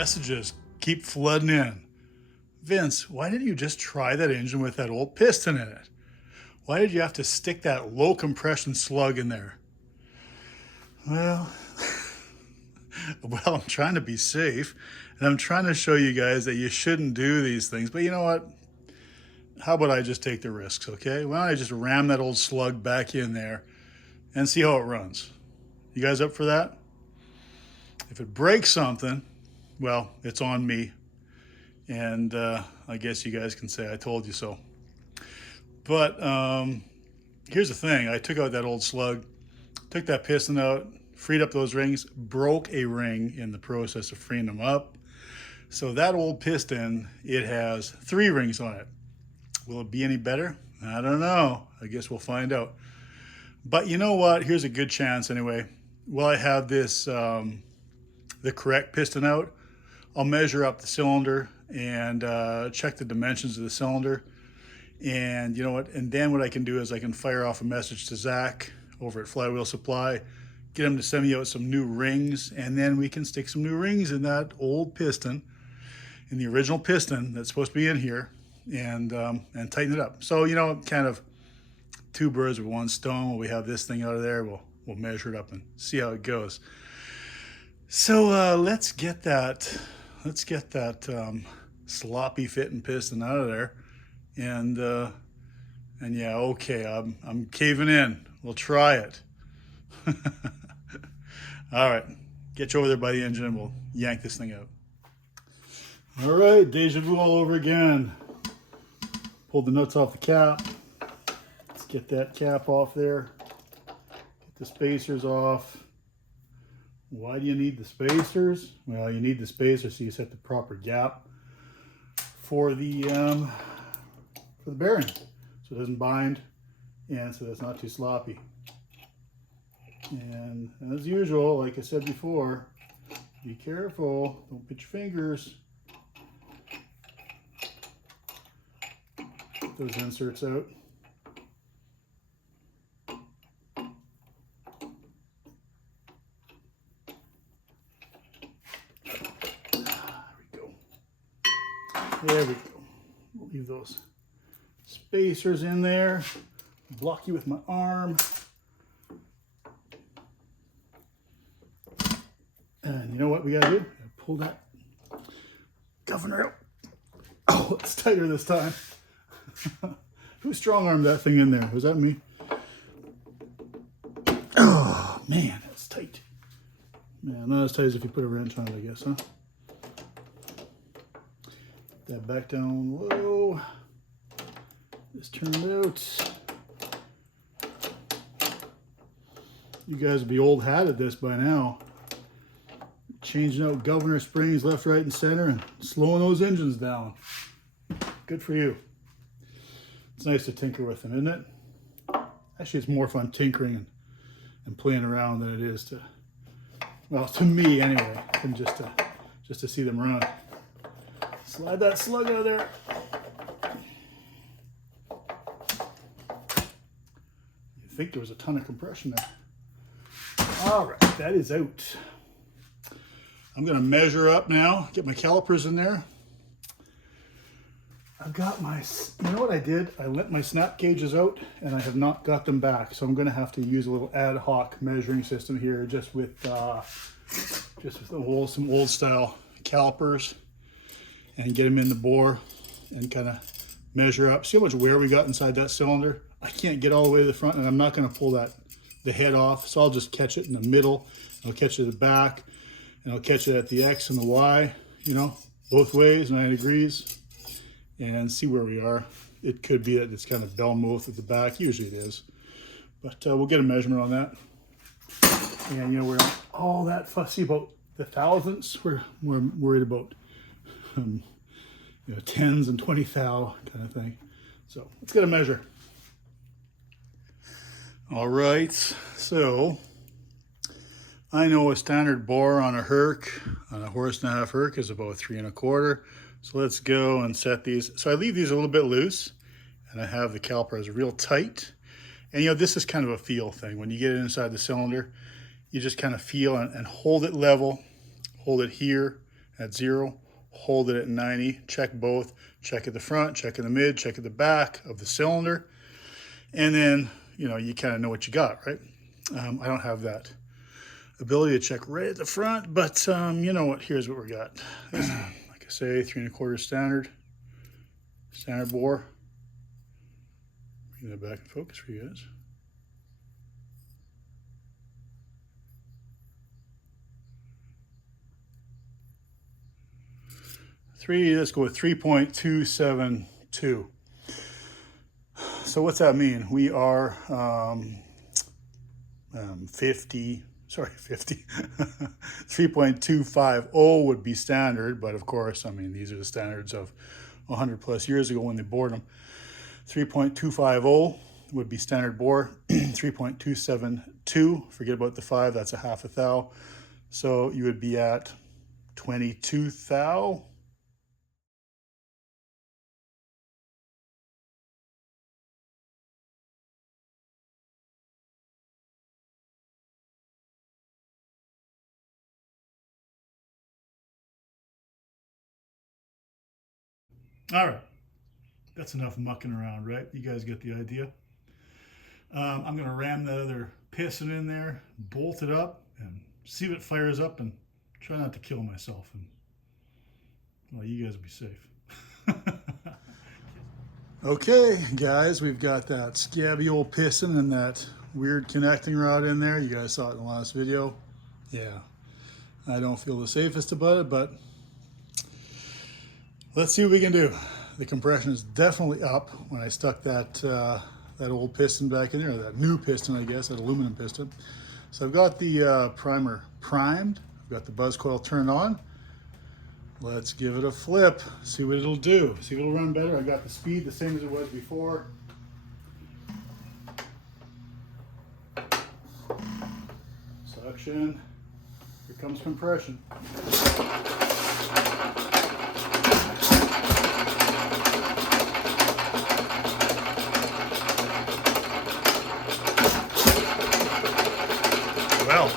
Messages keep flooding in. Vince, why didn't you just try that engine with that old piston in it? Why did you have to stick that low compression slug in there? Well, I'm trying to be safe, and I'm trying to show you guys that you shouldn't do these things. But you know what? How about I just take the risks, okay? Why don't I just ram that old slug back in there and see how it runs? You guys up for that? If it breaks something, well, it's on me. And I guess you guys can say I told you so. But here's the thing. I took out that old slug, took that piston out, freed up those rings, broke a ring in the process of freeing them up. So that old piston, it has 3 rings on it. Will it be any better? I don't know. I guess we'll find out. But you know what? Here's a good chance anyway. While I have this, the correct piston out, I'll measure up the cylinder and check the dimensions of the cylinder. And you know what? And then what I can do is I can fire off a message to Zach over at Flywheel Supply, get him to send me out some new rings, and then we can stick some new rings in that old piston, in the original piston that's supposed to be in here, and tighten it up. So, you know, kind of 2 birds with 1 stone. When we have this thing out of there, we'll measure it up and see how it goes. So let's get that sloppy fitting piston out of there, and yeah, okay, I'm caving in. We'll try it. All right, get you over there by the engine and we'll yank this thing out. All right, deja vu all over again. Pulled the nuts off the cap. Let's get that cap off there. Get the spacers off. Why do you need the spacers? Well, you need the spacers so you set the proper gap for the bearing, so it doesn't bind and so that's not too sloppy. And as usual, like I said before, be careful. Don't put your fingers. Get those inserts out. There we go. We'll leave those spacers in there. Block you with my arm. And you know what we gotta do? Pull that governor out. Oh, it's tighter this time. Who strong-armed that thing in there? Was that me? Oh, man, that's tight. Man, not as tight as if you put a wrench on it, I guess, huh? That back down low. This turned out. You guys would be old hat at this by now. Changing out governor springs left, right, and center and slowing those engines down. Good for you. It's nice to tinker with them, isn't it? Actually, it's more fun tinkering and playing around than it is to, well, to me anyway, than just to see them run. Slide that slug out of there. You'd think there was a ton of compression there. All right, that is out. I'm gonna measure up now, get my calipers in there. I've got my, you know what I did? I let my snap gauges out and I have not got them back. So I'm gonna have to use a little ad hoc measuring system here just with some old style calipers and get them in the bore and kind of measure up. See how much wear we got inside that cylinder? I can't get all the way to the front and I'm not gonna pull the head off. So I'll just catch it in the middle. I'll catch it at the back and I'll catch it at the X and the Y, you know, both ways, 90 degrees, and see where we are. It could be that it's kind of bell mouthed at the back. Usually it is, but we'll get a measurement on that. And you know, we're not all that fussy about the thousandths. We're worried about you know, tens and 20 thou kind of thing. So let's get a measure. All right, so I know a standard bore on a Herc, on a 1.5 Herc, is about 3 1/4. So let's go and set these. So I leave these a little bit loose, and I have the calipers real tight. And you know, this is kind of a feel thing. When you get it inside the cylinder, you just kind of feel and hold it level, hold it here, at 0, hold it at 90, check both, check at the front, check in the mid, check at the back of the cylinder, and then, you know, you kind of know what you got, right? I don't have that ability to check right at the front, but you know what, here's what we got. This, like I say, 3 1/4 standard bore. Bring that back in focus for you guys. Let's go with 3.272. So what's that mean? We are 50, 3.250 would be standard, but of course, I mean, these are the standards of 100 plus years ago when they bored them. 3.250 would be standard bore. 3.272, forget about the 5, that's a half a thou. So you would be at 22 thou. All right, that's enough mucking around, right? You guys get the idea. I'm going to ram that other piston in there, bolt it up, and see if it fires up, and try not to kill myself. And well, you guys will be safe. Okay, guys, we've got that scabby old piston and that weird connecting rod in there. You guys saw it in the last video. Yeah, I don't feel the safest about it, but let's see what we can do. The compression is definitely up when I stuck that that old piston back in there, or that new piston, I guess, that aluminum piston. So I've got the primer primed. I've got the buzz coil turned on. Let's give it a flip, see what it'll do. See if it'll run better. I got the speed the same as it was before. Suction. Here comes compression. Well,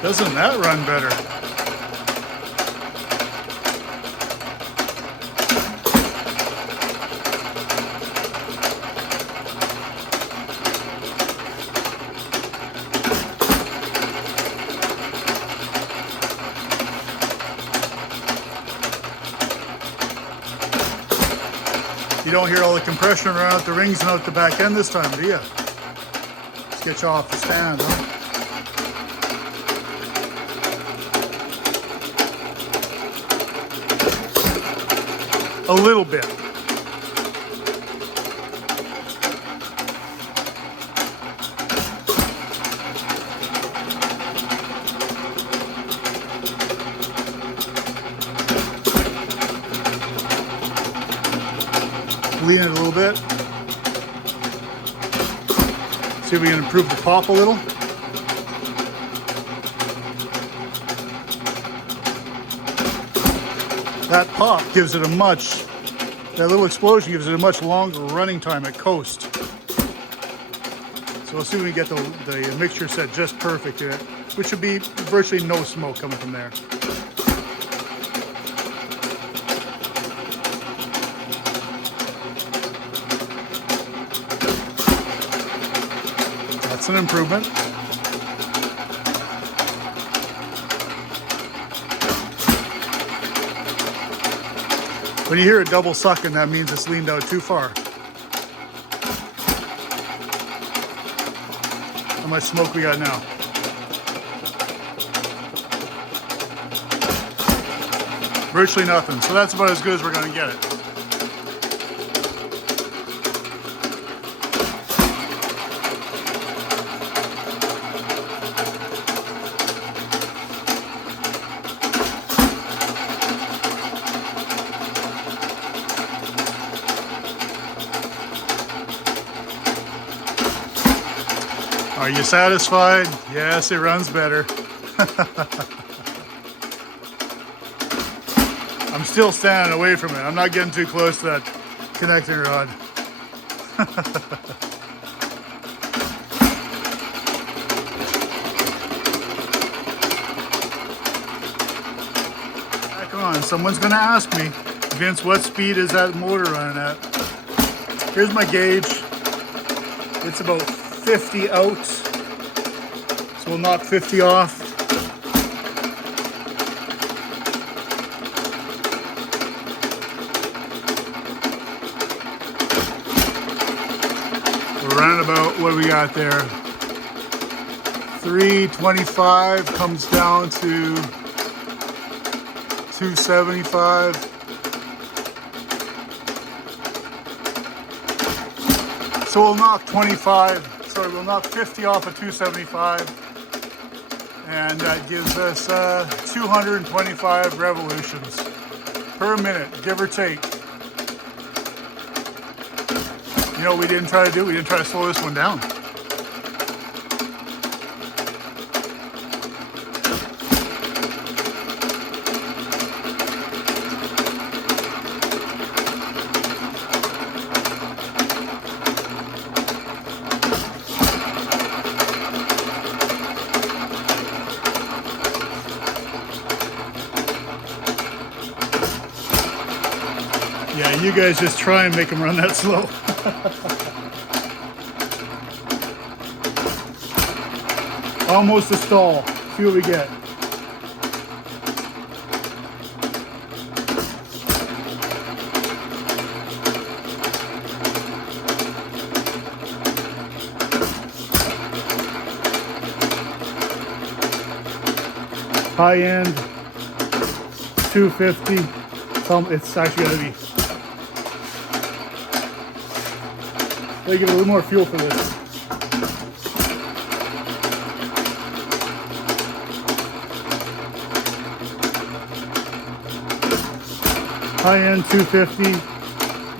doesn't that run better? You don't hear all the compression around the rings and out the back end this time, do you? Let's get you off the stand, huh? A little bit. Lean it a little bit. See if we can improve the pop a little. That pop gives it that little explosion gives it a much longer running time at coast. So we'll see if we can get the mixture set just perfect in it, which should be virtually no smoke coming from there. That's an improvement. When you hear it double sucking, that means it's leaned out too far. How much smoke we got now? Virtually nothing. So that's about as good as we're going to get it. Are you satisfied? Yes, it runs better. I'm still standing away from it. I'm not getting too close to that connecting rod. on. Someone's gonna ask me, Vince, what speed is that motor running at? Here's my gauge. It's about 50 out. So we'll knock 50 off. We're running about, what do we got there? 325 comes down to 275. So we'll knock we'll knock 50 off of 275. And that gives us 225 revolutions per minute, give or take. You know what we didn't try to do? We didn't try to slow this one down. Yeah, you guys just try and make them run that slow. Almost a stall. See what we get. High end, 250. It's actually going to be. They give it a little more fuel for this. High end 250,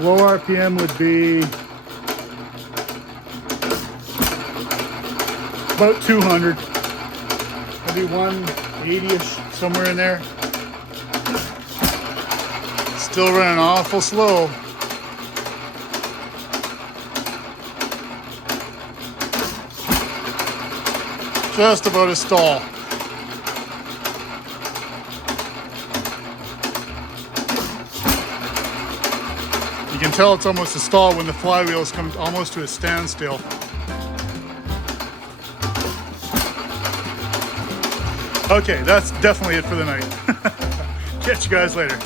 low RPM would be about 200, maybe 180-ish, somewhere in there. Still running awful slow. Just about a stall. You can tell it's almost a stall when the flywheels come almost to a standstill. Okay, that's definitely it for the night. Catch you guys later.